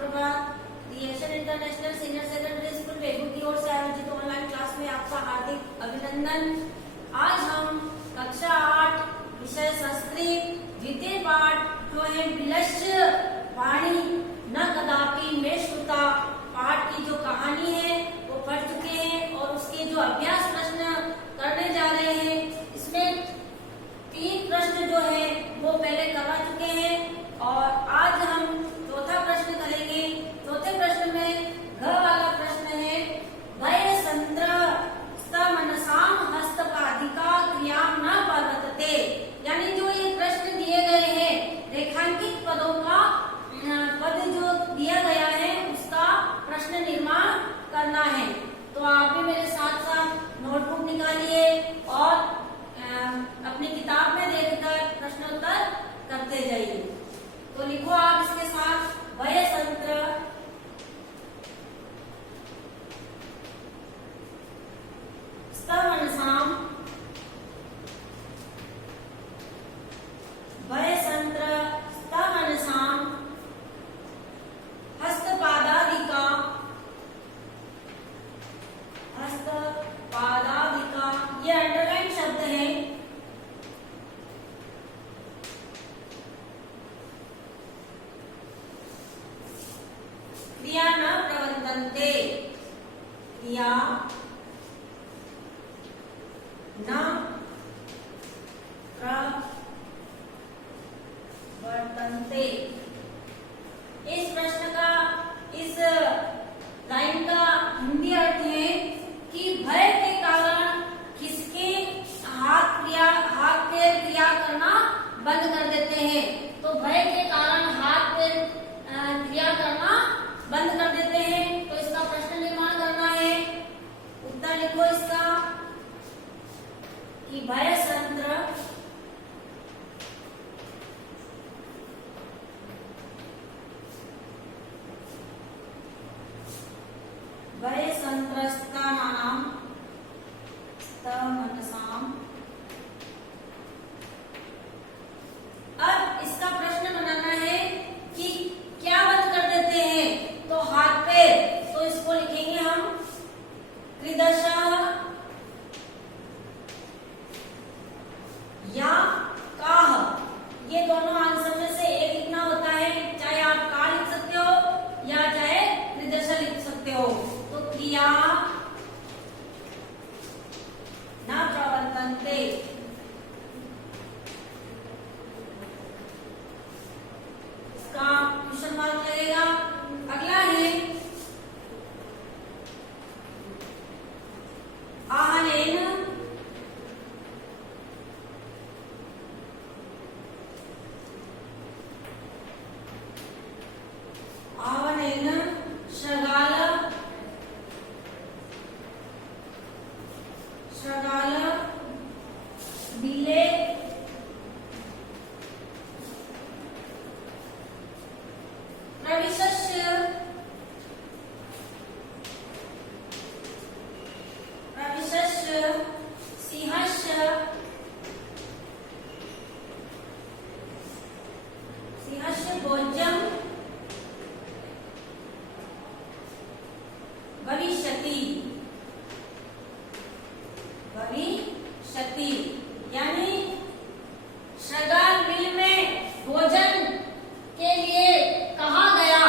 सुप्रभात। DSN international senior secondary school Begu की ओर से आयोजित ऑनलाइन क्लास में आपका हार्दिक अभिनंदन। आज हम कक्षा 8 विषय संस्कृत द्वितीय पाठ जो है विलस्य वाणी न कदापि में श्रुता पाठ की जो कहानी है वो पढ़ चुके हैं और उसके जो अभ्यास प्रश्न करने जा रहे हैं। इसमें 3 प्रश्न जो है वो पहले करवा चुके हैं और आज हम चौथा प्रश्न करेंगे। चौथे प्रश्न में घ वाला प्रश्न है वय संत्र मनसाम हस्तपादिका क्रिया न पर्वतते, यानी जो ये प्रश्न दिए गए हैं रेखांकित पदों का पद जो दिया गया है उसका प्रश्न निर्माण करना है। तो आप भी मेरे साथ साथ नोटबुक निकालिए और अपनी किताब में देखकर प्रश्नोत्तर करते जाइए। तो लिखो आप इसके साथ वय संत्र मनसाम वय संत्र मनसाम हस्तपादादिका ये अंडरलाइन शब्द है। क्रिया न प्रवर्तन्ते, क्रिया न प्रवर्तन्ते। इस प्रश्न का इस लाइन का हिंदी अर्थ है कि भय के कारण किसके हाथ पैर क्रिया करना बंद कर देते हैं। तो भय के कारण हाथ पैर क्रिया करना बंद कर देते हैं। तो इसका प्रश्न निर्माण करना है। उत्तर लिखो इसका कि भय संत्र वय संत्रस्तानां मनसाम। अब इसका प्रश्न बनाना है कि क्या बंद कर देते हैं। तो हाथ पैर, तो इसको लिखेंगे हम त्रिदशः या काह। ये दोनों आंसर में से एक लिखना होता है, चाहे आप का लिख सकते हो या चाहे त्रिदशा लिख सकते हो। तो क्रिया न प्रवर्तन्ते, इसका क्वेश्चन मार्क लगेगा। अगला है आहनेन श्रगाल दिले प्रविशस्य सिंहस्य भोज्यं भविष्यति, यानी श्रगाल बिल में भोजन के लिए कहा गया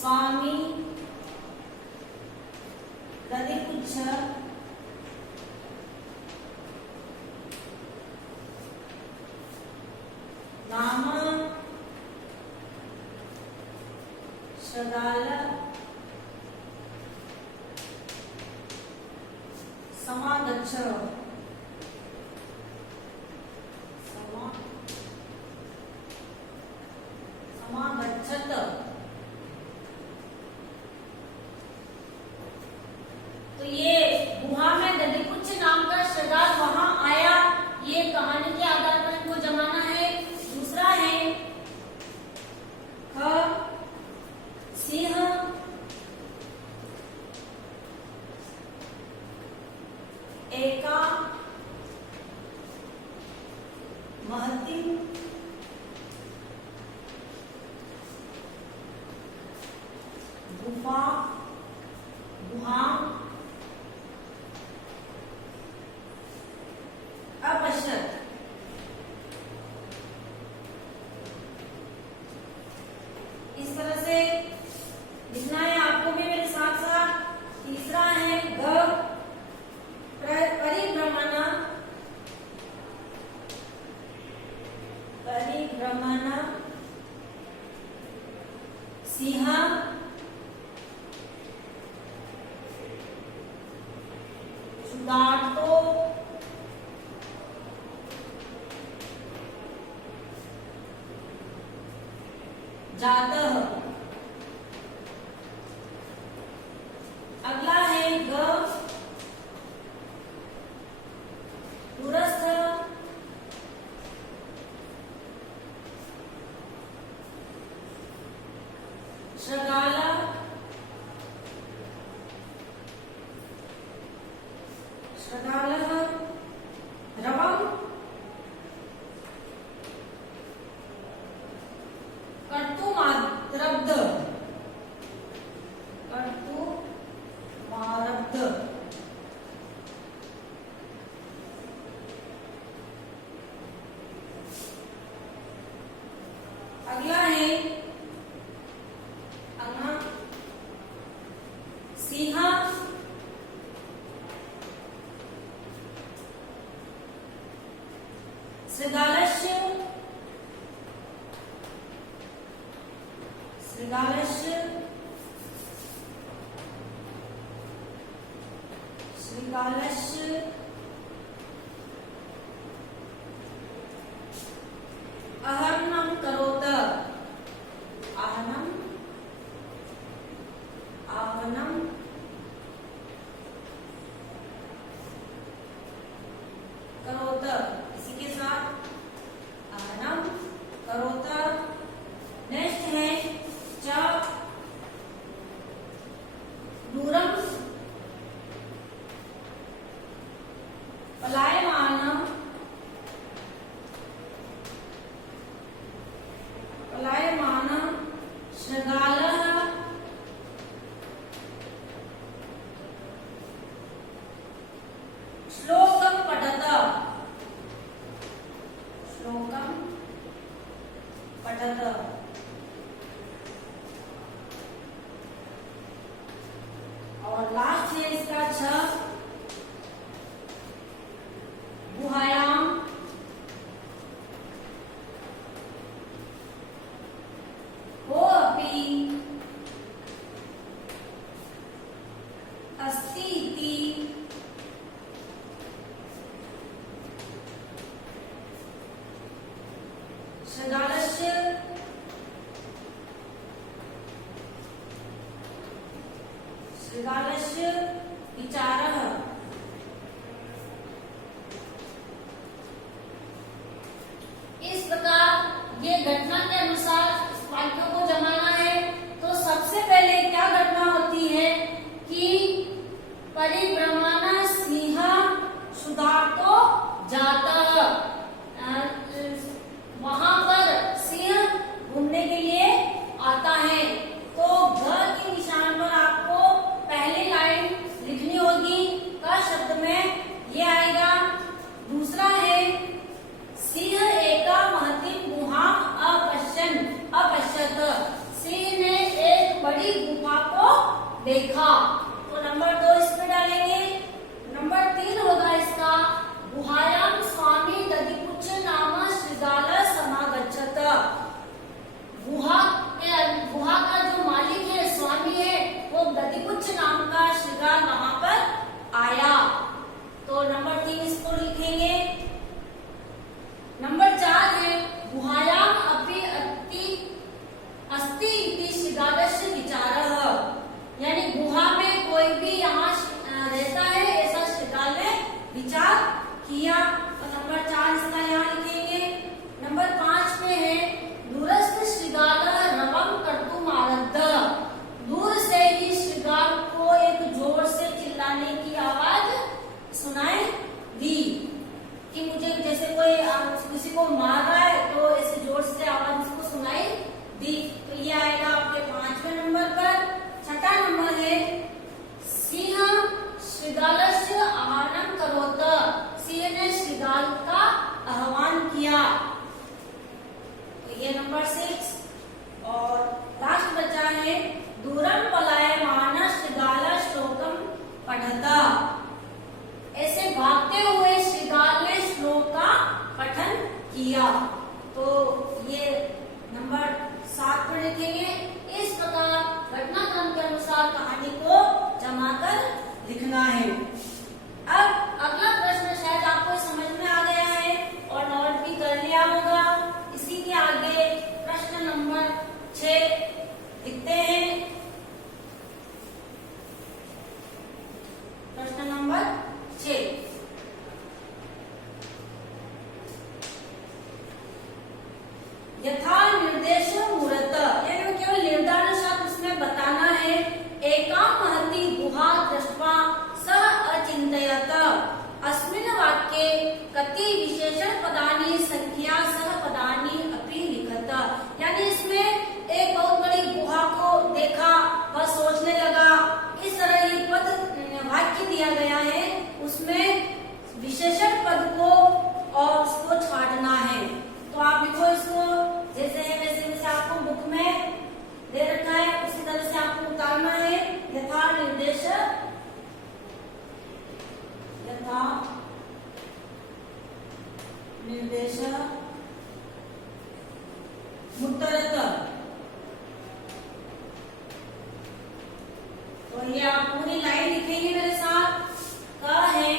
स्वामी दधिपुच्छ नाम शृगाल समागच्छ समागच्छत। तो ये गुहा में दधिपुच्छ नाम का शृगाल वहां आया, ये कहानी के आधार पर इनको जमाना है। दूसरा है ख सिंह एका महती गुफा गुहा अपश्यत। इस तरह से लिखना है आपको भी मेरे साथ साथ। तीसरा है ग परिभ्रमण परिभ्रमण सिंह क्षुधार्तो जातः। अगला है ग दूरस्थ शृगाल शृगालः रवम् कर्तुमारब्ध कर्तुमारब्ध। अगला है सिंह शृगालस्य शृगालस्य शृगालस्य आहरणं करोत आहरणं आहरणं करोत। इसी के साथ आहरणं करोत। नेक्स्ट है च दूरम पलायमानम पलायमानम शृगालः श्लोकं पठत श्लोकं पठत। और लास्ट है इसका छ गुहायाम हो अपि अस्ति इति शृगालस्य शृगालस्य विचारः। इस प्रकार ये घटना के अनुसार इस वाक्यों को जमाना है। तो सबसे पहले क्या घटना होती है कि परिभ्रमण सिंह क्षुधार्तो जातः। वहां पर सिंह घूमने के लिए आता है। तो घ के निशान पर आपको पहली लाइन लिखनी होगी। क शब्द में ये आएगा। दूसरा है सिंह एका महती गुहा अपश्यत। सिंह ने एक बड़ी नंबर 6 और लास्ट बचा है दूरम पलायमान श्रीगाल श्लोकम पठता। ऐसे भागते हुए श्रीगाल ने श्लोक का पठन किया। तो ये नंबर 7 पर लिखेंगे। इस प्रकार घटनाक्रम के अनुसार कहानी को जमा कर लिखना है। अब अगला प्रश्न शायद आपको समझ में आ गया है और नोट भी कर लिया होगा। इसी के आगे प्रश्न नंबर 6 लिखते हैं। प्रश्न नंबर 6, यथा निर्देश मूर्त, यानी केवल निर्देशानुसार उसमें बताना है। एका महती गुहा दृष्ट्वा स अचिन्तयत। अस्मिन् वाक्ये कति विशेषण पदानि संख्या सह पदानि अपि लिखत। यानी इसमें एक बहुत बड़ी गुहा को देखा, वह सोचने लगा। इस तरह ये पद वाक्य दिया गया है, उसमें विशेषण पद को और उसको छाटना है। तो आप लिखो इसको जैसे है वैसे जैसे आपको बुक में दे रखा है उसी तरह से आपको उतारना है। यथा निर्देश, यथा निर्देश मुत्तरत। तो ये आप पूरी लाइन लिखेंगे मेरे साथ। क है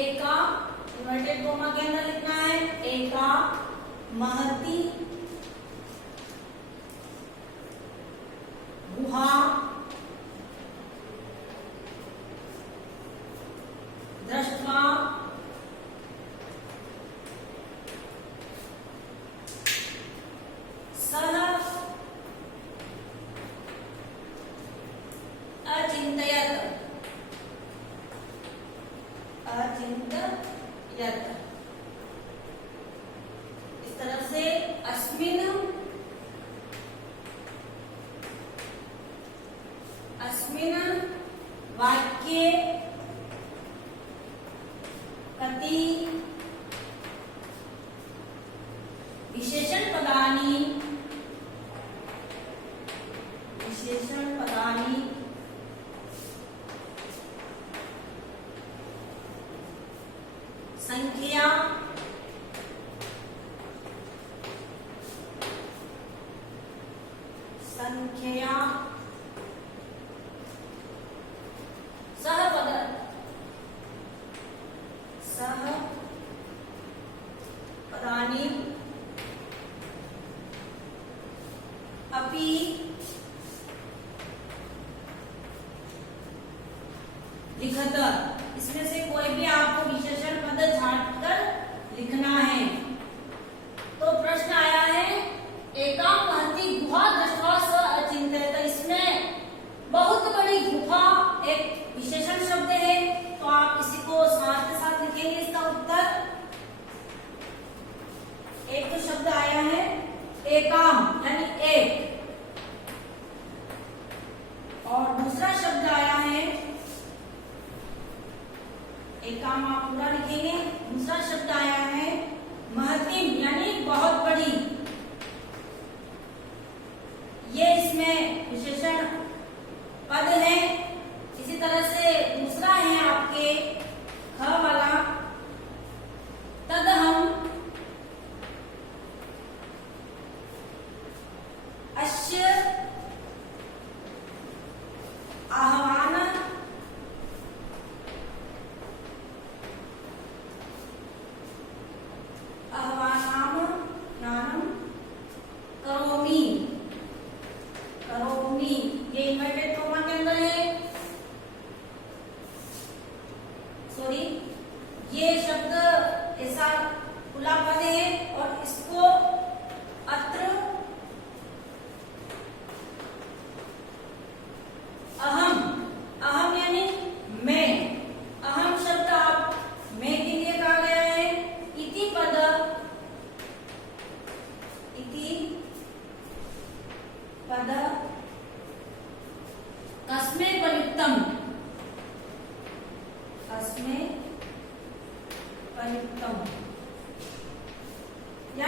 एका, इन्वर्टेड कोमा के अंदर लिखना है, एका महती गुहा दृष्ट्वा सह अचिन्तयत। इस तरह से अस्मिन् वाक्ये कति विशेषण पदानि संख्या सह पदानि अपि लिखत। इसमें से कोई भी आपको विशेषण पद छाट कर लिखना है। तो प्रश्न आया है एका महती गुहा दृष्ट्वा स अचिन्तयत। इसमें बहुत बड़ी गुहा एक विशेषण शब्द है, तो आप इसी को साथ के साथ लिखेंगे। इसका उत्तर एक तो शब्द आया है एकाम यानी एक, और दूसरा शब्द आया है एकाम, आप पूरा लिखेंगे। दूसरा शब्द आया है महतीम यानी बहुत बड़ी। ये इसमें विशेषण पद है। इसी तरह से दूसरा है आपके ख वाला, तदहम अश्य आह्वान आह्वाना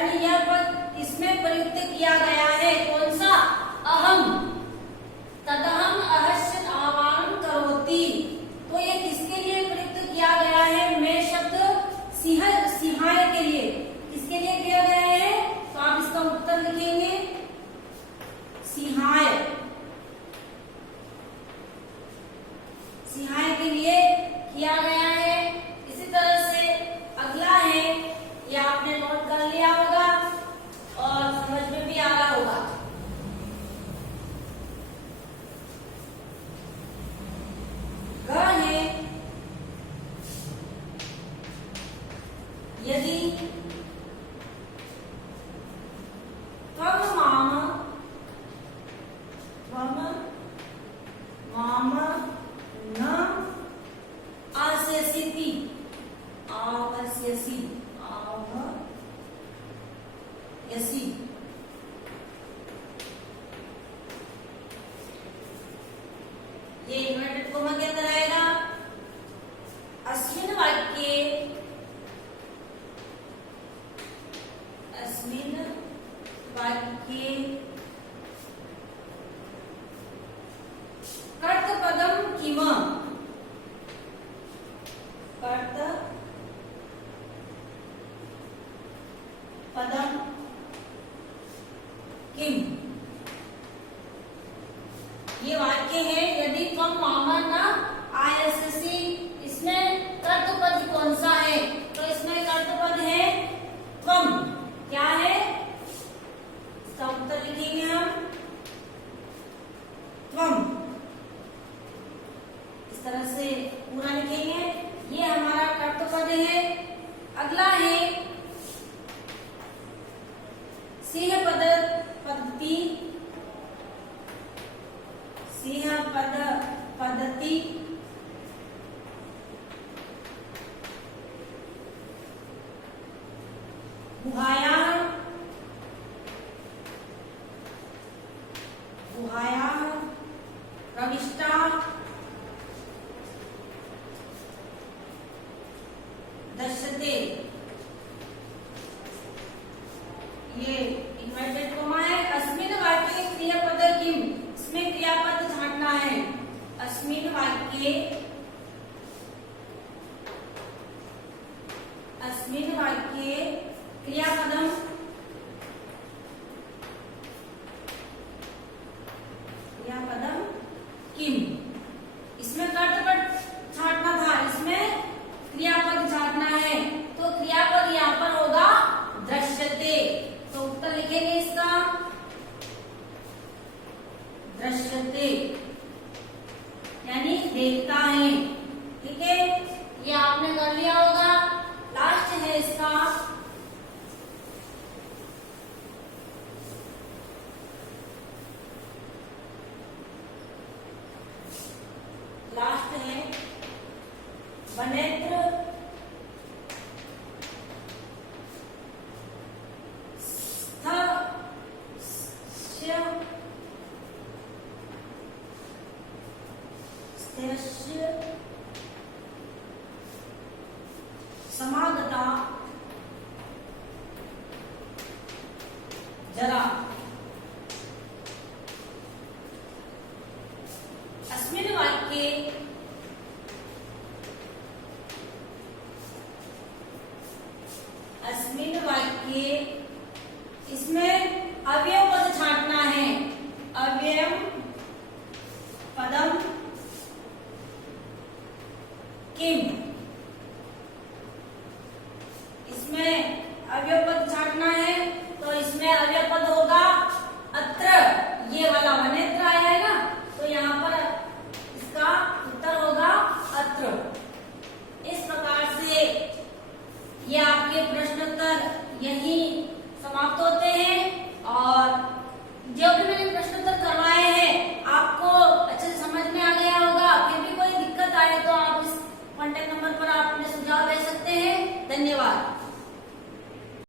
यानी यह पद इसमें प्रयुक्त किया गया है। कौन सा? अहम। तदहम अहस्य आवाहन करोति। तो ये किसके लिए प्रयुक्त किया गया है? मैं शब्द सिंहाय के लिए। किसके लिए किया गया है? तो आप इसका उत्तर लिखेंगे सिंहाय। सिंहाय के लिए किया गया है। इसी तरह से अगला है, ये आपने नोट कर लिया होगा और समझ में भी आ रहा होगा। ग है यदि वाम न आस्यसि आवस्यसि आवयसि। ये इन्वर्टेड कोमा के अंदर आएगा। अस्मिन् वाक्ये कर्तपदम किम। कर्तपदम किम ये वाक्य है। यदि त्वं वाम न आस्यसि, इसमें कर्तपद कौन सा है? तो इसमें कर्तपद है त्वं। क्या है? इसका उत्तर लिखेंगे हम त्वं। इस तरह से पूरा लिखेंगे। ये हमारा कर्तपद है। अगला है सिंह पद्धति। सिंह पद्धति गुहायाः प्रविष्टा दृश्यते। ये इन्वर्टेड कोमा है। अस्मिन् वाक्ये क्रियापद किम, इसमें क्रियापद छांटना है। अस्मिन् वाक्ये क्रियापदम किम, इसमें कर्तपद छांटना था, इसमें क्रियापद छांटना है। तो क्रियापद यहाँ पर होगा दृश्यते। तो उत्तर लिखेंगे इसका दृश्यते, यानी देखता है। ठीक है, ये आपने कर लिया होगा। लास्ट है इसका वनेत्र समागता जरा। अस्मिन् वाक्ये इसमें अव्यय पद छांटना है। अव्यय पदम किम,